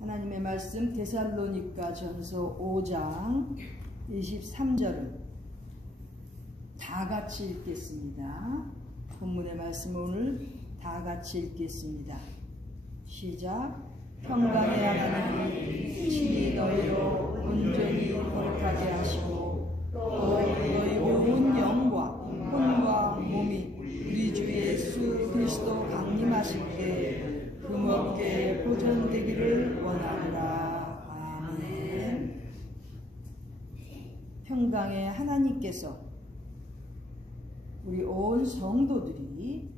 하나님의 말씀 데살로니가 전서 5장 23절을 다 같이 읽겠습니다. 본문의 말씀 오늘 다 같이 읽겠습니다. 시작. 평강의 하나님 친히 너희로 온전히 거룩하게 하시고 또 너희 온 영과 혼과 몸이 우리 주 예수 그리스도 강림하실 때 금없게 보존되기를 원하노라. 아멘. 평강의 하나님께서 우리 온 성도들이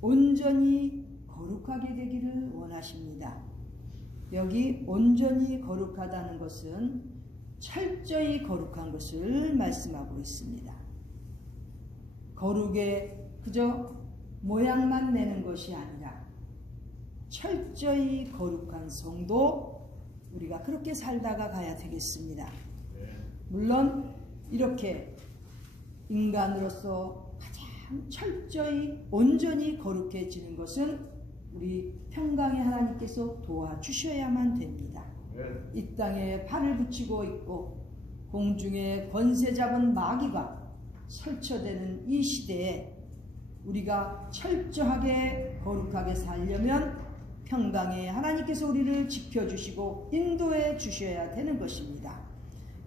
온전히 거룩하게 되기를 원하십니다. 여기 온전히 거룩하다는 것은 철저히 거룩한 것을 말씀하고 있습니다. 거룩에 그저 모양만 내는 것이 아니라 철저히 거룩한 성도, 우리가 그렇게 살다가 가야 되겠습니다. 물론 이렇게 인간으로서 가장 철저히 온전히 거룩해지는 것은 우리 평강의 하나님께서 도와주셔야만 됩니다. 이 땅에 발을 붙이고 있고 공중에 권세 잡은 마귀가 설쳐되는 이 시대에 우리가 철저하게 거룩하게 살려면 평강의 하나님께서 우리를 지켜주시고 인도해 주셔야 되는 것입니다.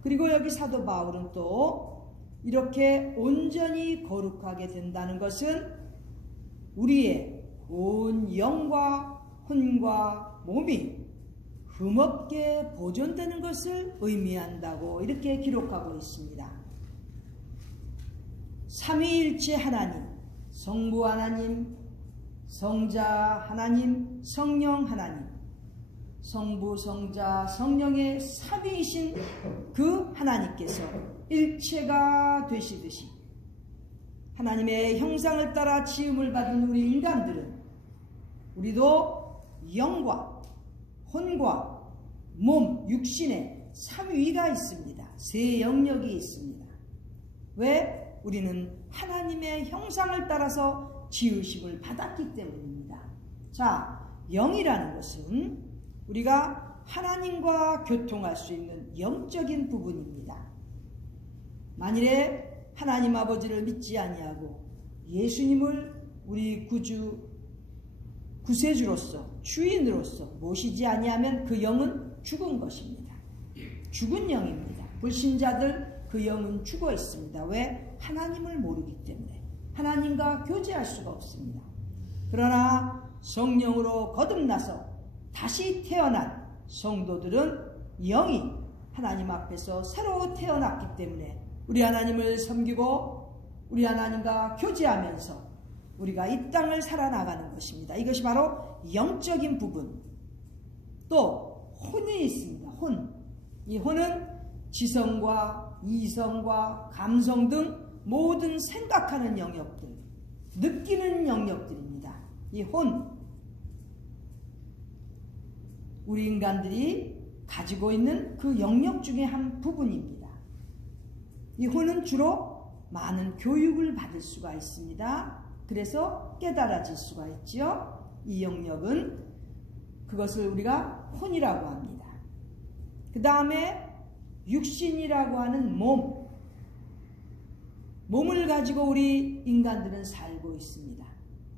그리고 여기 사도 바울은 또 이렇게 온전히 거룩하게 된다는 것은 우리의 온 영과 혼과 몸이 흠없게 보존되는 것을 의미한다고 이렇게 기록하고 있습니다. 삼위일체 하나님, 성부 하나님, 성자 하나님, 성령 하나님, 성부, 성자, 성령의 삼위이신 그 하나님께서 일체가 되시듯이 하나님의 형상을 따라 지음을 받은 우리 인간들은 우리도 영과 혼과 몸, 육신에 삼위가 있습니다. 세 영역이 있습니다. 왜? 우리는 하나님의 형상을 따라서 지으심을 받았기 때문입니다. 자, 영이라는 것은 우리가 하나님과 교통할 수 있는 영적인 부분입니다. 만일에 하나님 아버지를 믿지 아니하고 예수님을 우리 구주, 구세주로서 주인으로서 모시지 아니하면 그 영은 죽은 것입니다. 죽은 영입니다. 불신자들 그 영은 죽어 있습니다. 왜? 하나님을 모르기 때문에 하나님과 교제할 수가 없습니다. 그러나 성령으로 거듭나서 다시 태어난 성도들은 영이 하나님 앞에서 새로 태어났기 때문에 우리 하나님을 섬기고 우리 하나님과 교제하면서 우리가 이 땅을 살아나가는 것입니다. 이것이 바로 영적인 부분. 또 혼이 있습니다. 혼. 이 혼은 지성과 이성과 감성 등 모든 생각하는 영역들, 느끼는 영역들입니다. 이 혼, 우리 인간들이 가지고 있는 그 영역 중에 한 부분입니다. 이 혼은 주로 많은 교육을 받을 수가 있습니다. 그래서 깨달아질 수가 있죠. 이 영역은 그것을 우리가 혼이라고 합니다. 그 다음에 육신이라고 하는 몸을 가지고 우리 인간들은 살고 있습니다.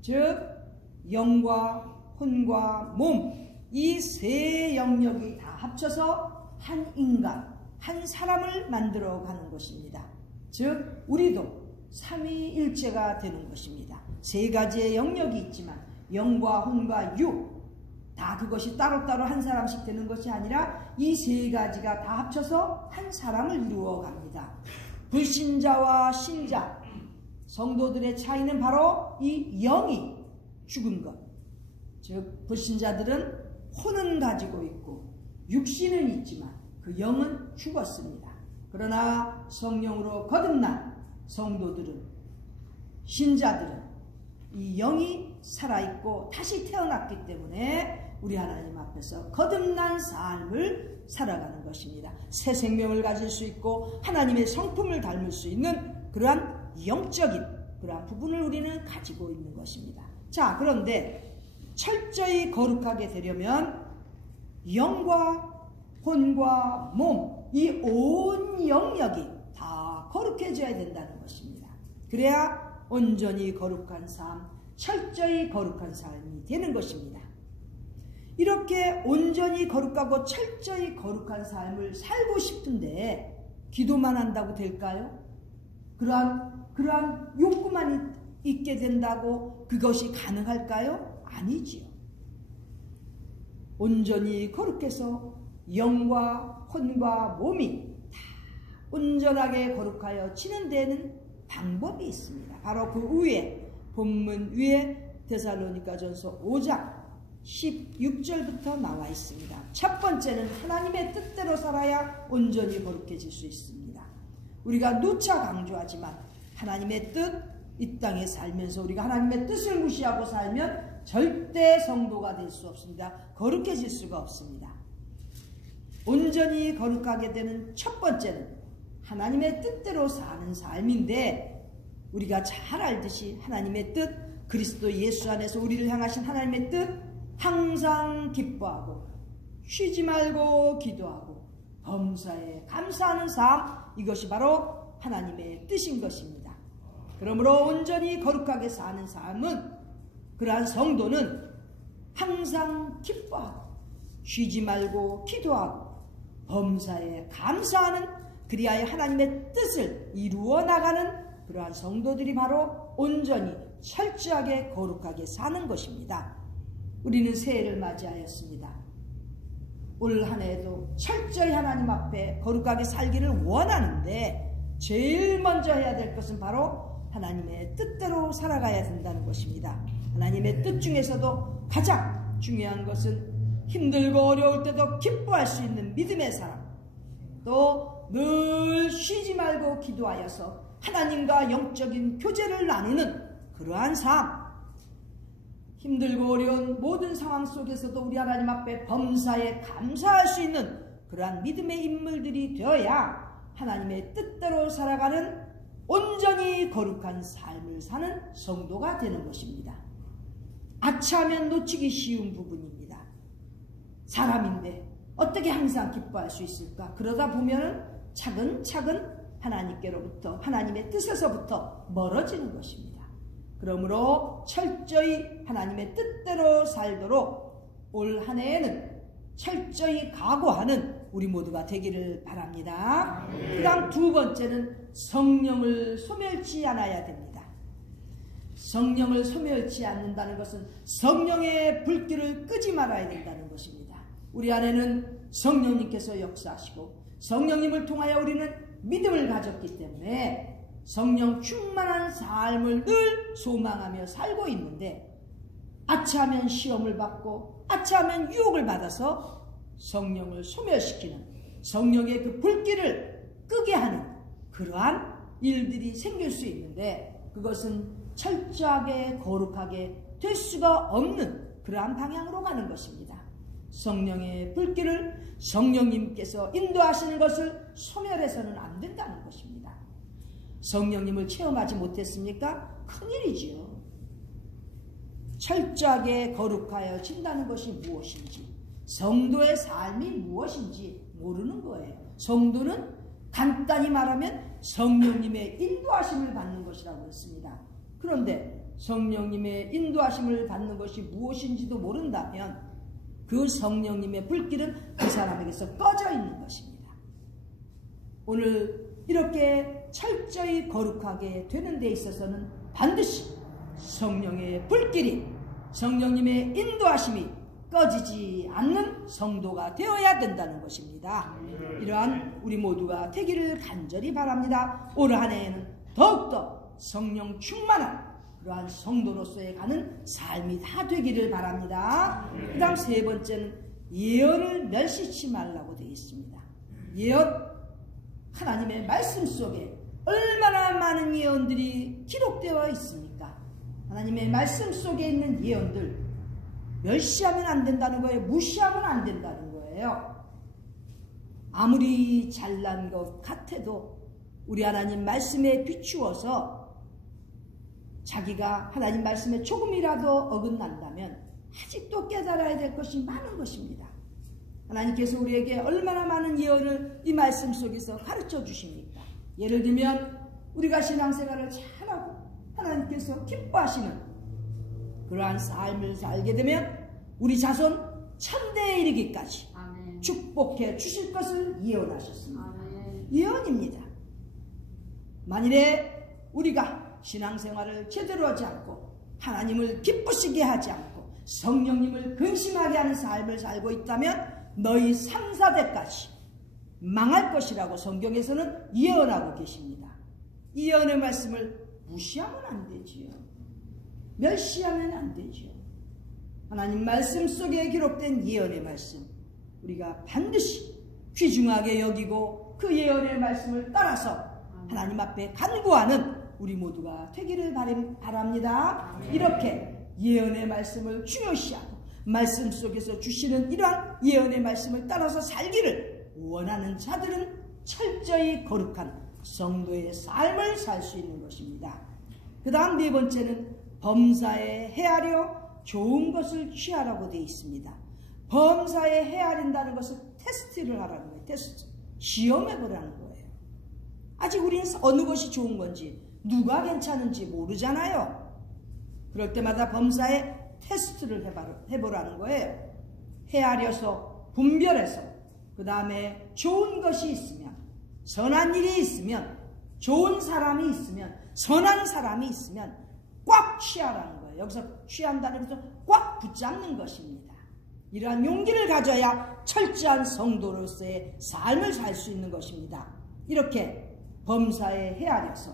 즉 영과 혼과 몸, 이 세 영역이 다 합쳐서 한 인간, 한 사람을 만들어가는 것입니다. 즉 우리도 삼위일체가 되는 것입니다. 세 가지의 영역이 있지만 영과 혼과 육, 다 그것이 따로따로 한 사람씩 되는 것이 아니라 이 세 가지가 다 합쳐서 한 사람을 이루어 갑니다. 불신자와 신자, 성도들의 차이는 바로 이 영이 죽은 것. 즉 불신자들은 혼은 가지고 있고 육신은 있지만 그 영은 죽었습니다. 그러나 성령으로 거듭난 성도들은, 신자들은 이 영이 살아있고 다시 태어났기 때문에 우리 하나님 앞에서 거듭난 삶을 살아가는 것입니다. 새 생명을 가질 수 있고 하나님의 성품을 닮을 수 있는 그러한 영적인 그러한 부분을 우리는 가지고 있는 것입니다. 자, 그런데 철저히 거룩하게 되려면 영과 혼과 몸, 이 온 영역이 다 거룩해져야 된다는 것입니다. 그래야 온전히 거룩한 삶, 철저히 거룩한 삶이 되는 것입니다. 이렇게 온전히 거룩하고 철저히 거룩한 삶을 살고 싶은데 기도만 한다고 될까요? 그러한 욕구만 있게 된다고 그것이 가능할까요? 아니지요. 온전히 거룩해서 영과 혼과 몸이 다 온전하게 거룩하여 지는 데는 방법이 있습니다. 바로 그 위에 본문 위에 데살로니가전서 5장 16절부터 나와 있습니다. 첫 번째는 하나님의 뜻대로 살아야 온전히 거룩해질 수 있습니다. 우리가 누차 강조하지만 하나님의 뜻, 이 땅에 살면서 우리가 하나님의 뜻을 무시하고 살면 절대 성도가 될 수 없습니다. 거룩해질 수가 없습니다. 온전히 거룩하게 되는 첫 번째는 하나님의 뜻대로 사는 삶인데, 우리가 잘 알듯이 하나님의 뜻, 그리스도 예수 안에서 우리를 향하신 하나님의 뜻, 항상 기뻐하고 쉬지 말고 기도하고 범사에 감사하는 삶, 이것이 바로 하나님의 뜻인 것입니다. 그러므로 온전히 거룩하게 사는 삶은, 그러한 성도는 항상 기뻐하고 쉬지 말고 기도하고 범사에 감사하는, 그리하여 하나님의 뜻을 이루어 나가는 그러한 성도들이 바로 온전히 철저하게 거룩하게 사는 것입니다. 우리는 새해를 맞이하였습니다. 올 한 해에도 철저히 하나님 앞에 거룩하게 살기를 원하는데, 제일 먼저 해야 될 것은 바로 하나님의 뜻대로 살아가야 된다는 것입니다. 하나님의 뜻 중에서도 가장 중요한 것은 힘들고 어려울 때도 기뻐할 수 있는 믿음의 사람, 또 늘 쉬지 말고 기도하여서 하나님과 영적인 교제를 나누는 그러한 삶, 힘들고 어려운 모든 상황 속에서도 우리 하나님 앞에 범사에 감사할 수 있는 그러한 믿음의 인물들이 되어야 하나님의 뜻대로 살아가는 온전히 거룩한 삶을 사는 성도가 되는 것입니다. 아차하면 놓치기 쉬운 부분입니다. 사람인데 어떻게 항상 기뻐할 수 있을까? 그러다 보면 차근차근 하나님께로부터, 하나님의 뜻에서부터 멀어지는 것입니다. 그러므로 철저히 하나님의 뜻대로 살도록 올 한 해에는 철저히 각오하는 우리 모두가 되기를 바랍니다. 그 다음 두 번째는 성령을 소멸치 않아야 됩니다. 성령을 소멸치 않는다는 것은 성령의 불길을 끄지 말아야 된다는 것입니다. 우리 안에는 성령님께서 역사하시고 성령님을 통하여 우리는 믿음을 가졌기 때문에 성령 충만한 삶을 늘 소망하며 살고 있는데, 아차하면 시험을 받고 아차하면 유혹을 받아서 성령을 소멸시키는, 성령의 그 불길을 끄게 하는 그러한 일들이 생길 수 있는데, 그것은 철저하게 거룩하게 될 수가 없는 그러한 방향으로 가는 것입니다. 성령의 불길을 성령님께서 인도하시는 것을 소멸해서는 안 된다는 것입니다. 성령님을 체험하지 못했습니까? 큰일이지요. 철저하게 거룩하여 진다는 것이 무엇인지, 성도의 삶이 무엇인지 모르는 거예요. 성도는 간단히 말하면 성령님의 인도하심을 받는 것이라고 했습니다. 그런데 성령님의 인도하심을 받는 것이 무엇인지도 모른다면 그 성령님의 불길은 그 사람에게서 꺼져 있는 것입니다. 오늘 이렇게 철저히 거룩하게 되는 데 있어서는 반드시 성령의 불길이, 성령님의 인도하심이 꺼지지 않는 성도가 되어야 된다는 것입니다. 이러한 우리 모두가 되기를 간절히 바랍니다. 올 한 해에는 더욱더 성령 충만한 그러한 성도로서의 가는 삶이 다 되기를 바랍니다. 그 다음 세 번째는 예언을 멸시치 말라고 되어 있습니다. 예언, 하나님의 말씀 속에 얼마나 많은 예언들이 기록되어 있습니까? 하나님의 말씀 속에 있는 예언들 멸시하면 안 된다는 거예요. 무시하면 안 된다는 거예요. 아무리 잘난 것 같아도 우리 하나님 말씀에 비추어서 자기가 하나님 말씀에 조금이라도 어긋난다면 아직도 깨달아야 될 것이 많은 것입니다. 하나님께서 우리에게 얼마나 많은 예언을 이 말씀 속에서 가르쳐 주십니까? 예를 들면 우리가 신앙생활을 잘하고 하나님께서 기뻐하시는 그러한 삶을 살게 되면 우리 자손 천대에 이르기까지 아멘. 축복해 주실 것을 예언하셨습니다. 아멘. 예언입니다. 만일에 우리가 신앙생활을 제대로 하지 않고 하나님을 기쁘시게 하지 않고 성령님을 근심하게 하는 삶을 살고 있다면 너희 3, 4대까지 망할 것이라고 성경에서는 예언하고 계십니다. 이 예언의 말씀을 무시하면 안 되지요. 멸시하면 안 되지요. 하나님 말씀 속에 기록된 예언의 말씀 우리가 반드시 귀중하게 여기고 그 예언의 말씀을 따라서 하나님 앞에 간구하는 우리 모두가 되기를 바랍니다. 이렇게 예언의 말씀을 중요시하고 말씀 속에서 주시는 이러한 예언의 말씀을 따라서 살기를 원하는 자들은 철저히 거룩한 성도의 삶을 살 수 있는 것입니다. 그 다음 네 번째는 범사에 헤아려 좋은 것을 취하라고 되어 있습니다. 범사에 헤아린다는 것은 테스트를 하라는 거예요. 테스트. 시험해보라는 거예요. 아직 우리는 어느 것이 좋은 건지 누가 괜찮은지 모르잖아요. 그럴 때마다 범사에 테스트를 해보라는 거예요. 헤아려서 분별해서 그 다음에 좋은 것이 있으면 선한 일이 있으면 좋은 사람이 있으면 선한 사람이 있으면 꽉 취하라는 거예요. 여기서 취한다는 것은 꽉 붙잡는 것입니다. 이러한 용기를 가져야 철저한 성도로서의 삶을 살 수 있는 것입니다. 이렇게 범사에 헤아려서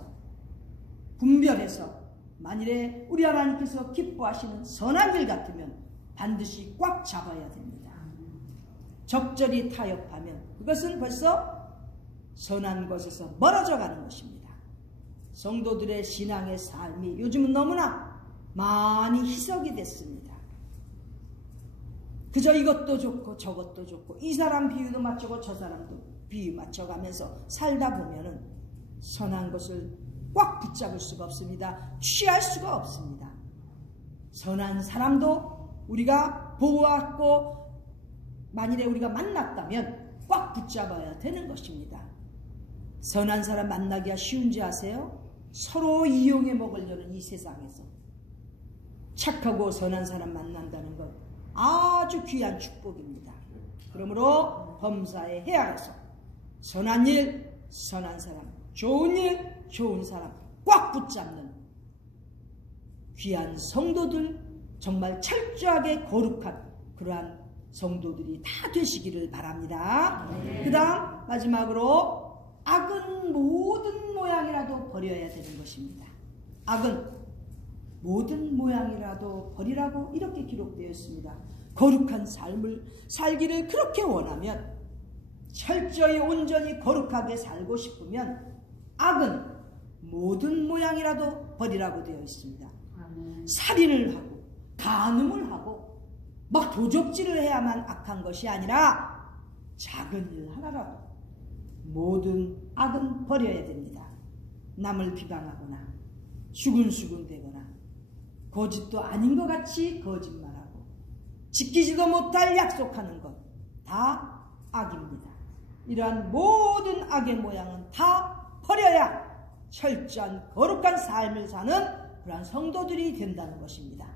분별해서 만일에 우리 하나님께서 기뻐하시는 선한 일 같으면 반드시 꽉 잡아야 됩니다. 적절히 타협하면 그것은 벌써 선한 것에서 멀어져 가는 것입니다. 성도들의 신앙의 삶이 요즘은 너무나 많이 희석이 됐습니다. 그저 이것도 좋고 저것도 좋고 이 사람 비유도 맞추고 저 사람도 비유 맞춰가면서 살다 보면은 선한 것을 꽉 붙잡을 수가 없습니다. 취할 수가 없습니다. 선한 사람도 우리가 보호하고 만일에 우리가 만났다면 꽉 붙잡아야 되는 것입니다. 선한 사람 만나기가 쉬운지 아세요? 서로 이용해 먹으려는 이 세상에서 착하고 선한 사람 만난다는 것 아주 귀한 축복입니다. 그러므로 범사에 헤아려서 선한 일, 선한 사람, 좋은 일, 좋은 사람 꽉 붙잡는 귀한 성도들, 정말 철저하게 거룩한 그러한 성도들이 다 되시기를 바랍니다. 그 다음 마지막으로 악은 모든 모양이라도 버려야 되는 것입니다. 악은 모든 모양이라도 버리라고 이렇게 기록되어 있습니다. 거룩한 삶을 살기를 그렇게 원하면 철저히 온전히 거룩하게 살고 싶으면 악은 모든 모양이라도 버리라고 되어 있습니다. 살인을 하고 간음을 하고 막 도적질을 해야만 악한 것이 아니라 작은 일 하나라도 모든 악은 버려야 됩니다. 남을 비방하거나 수근수근대거나 거짓도 아닌 것 같이 거짓말하고 지키지도 못할 약속하는 것 다 악입니다. 이러한 모든 악의 모양은 다 버려야 철저한 거룩한 삶을 사는 그러한 성도들이 된다는 것입니다.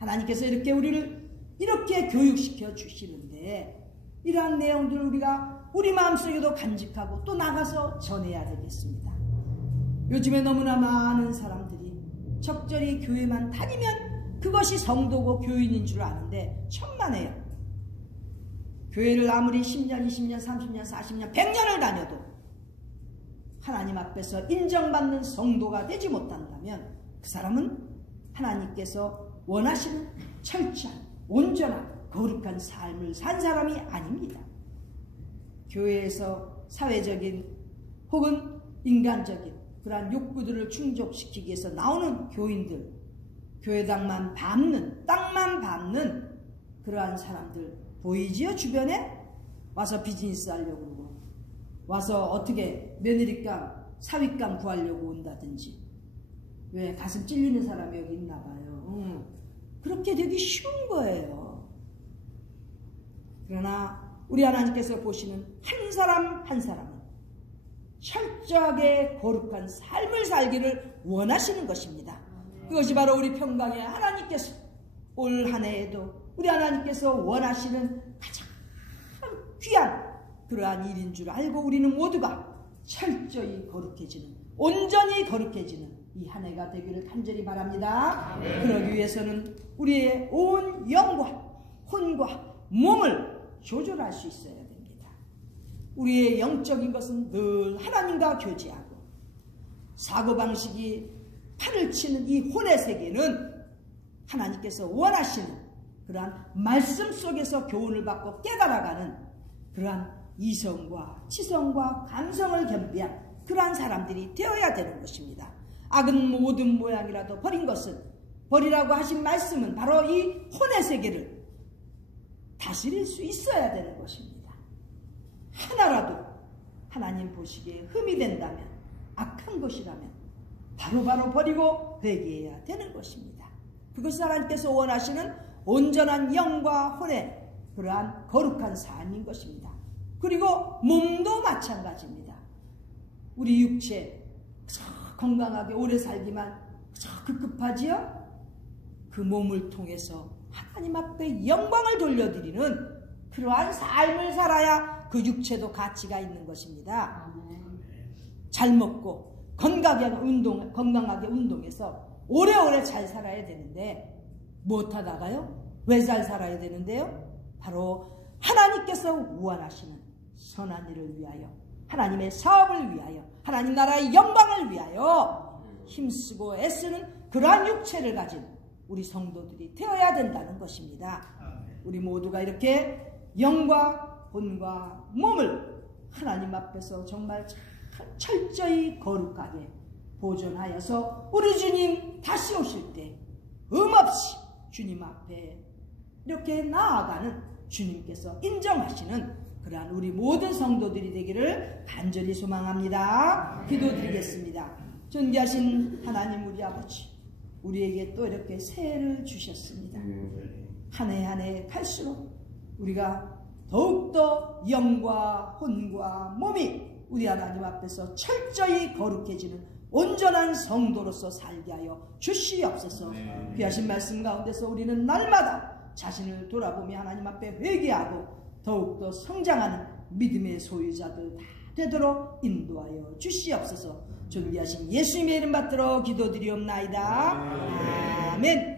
하나님께서 이렇게 우리를 이렇게 교육시켜 주시는데 이러한 내용들을 우리가 우리 마음속에도 간직하고 또 나가서 전해야 되겠습니다. 요즘에 너무나 많은 사람들이 적절히 교회만 다니면 그것이 성도고 교인인 줄 아는데 천만에요. 교회를 아무리 10년, 20년, 30년, 40년, 100년을 다녀도 하나님 앞에서 인정받는 성도가 되지 못한다면 그 사람은 하나님께서 원하시는 철저한, 온전한, 거룩한 삶을 산 사람이 아닙니다. 교회에서 사회적인 혹은 인간적인 그러한 욕구들을 충족시키기 위해서 나오는 교인들, 교회당만 밟는, 땅만 밟는 그러한 사람들 보이지요? 주변에? 와서 비즈니스 하려고 그러고 와서 어떻게 며느리감, 사위감 구하려고 온다든지 왜 가슴 찔리는 사람이 여기 있나 봐요. 그렇게 되기 쉬운 거예요. 그러나 우리 하나님께서 보시는 한 사람 한 사람은 철저하게 거룩한 삶을 살기를 원하시는 것입니다. 그것이 바로 우리 평강의 하나님께서 올 한 해에도 우리 하나님께서 원하시는 가장 귀한 그러한 일인 줄 알고 우리는 모두가 철저히 거룩해지는, 온전히 거룩해지는 이 한 해가 되기를 간절히 바랍니다. 그러기 위해서는 우리의 온 영과 혼과 몸을 조절할 수 있어야 됩니다. 우리의 영적인 것은 늘 하나님과 교제하고, 사고방식이 팔을 치는 이 혼의 세계는 하나님께서 원하시는 그러한 말씀 속에서 교훈을 받고 깨달아가는 그러한 이성과 지성과 감성을 겸비한 그러한 사람들이 되어야 되는 것입니다. 악은 모든 모양이라도 버린 것은, 버리라고 하신 말씀은 바로 이 혼의 세계를 다스릴 수 있어야 되는 것입니다. 하나라도 하나님 보시기에 흠이 된다면, 악한 것이라면 바로바로 버리고 회개해야 되는 것입니다. 그것이 하나님께서 원하시는 온전한 영과 혼의 그러한 거룩한 삶인 것입니다. 그리고 몸도 마찬가지입니다. 우리 육체 건강하게 오래 살기만 급급하지요? 그 몸을 통해서 하나님 앞에 영광을 돌려드리는 그러한 삶을 살아야 그 육체도 가치가 있는 것입니다. 잘 먹고 건강하게 운동해서 오래오래 잘 살아야 되는데 못하다가요? 왜 잘 살아야 되는데요? 바로 하나님께서 원하시는 선한 일을 위하여, 하나님의 사업을 위하여, 하나님 나라의 영광을 위하여 힘쓰고 애쓰는 그러한 육체를 가진 우리 성도들이 되어야 된다는 것입니다. 우리 모두가 이렇게 영과 혼과 몸을 하나님 앞에서 정말 철저히 거룩하게 보존하여서 우리 주님 다시 오실 때 음없이 주님 앞에 이렇게 나아가는 주님께서 인정하시는 그러한 우리 모든 성도들이 되기를 간절히 소망합니다. 기도드리겠습니다. 존귀하신 하나님 우리 아버지, 우리에게 또 이렇게 새해를 주셨습니다. 한 해 한 해 갈수록 우리가 더욱더 영과 혼과 몸이 우리 하나님 앞에서 철저히 거룩해지는 온전한 성도로서 살게 하여 주시옵소서. 귀하신 말씀 가운데서 우리는 날마다 자신을 돌아보며 하나님 앞에 회개하고 더욱더 성장하는 믿음의 소유자들 다 되도록 인도하여 주시옵소서. 존귀하신 예수님의 이름 받들어 기도드리옵나이다. 아멘.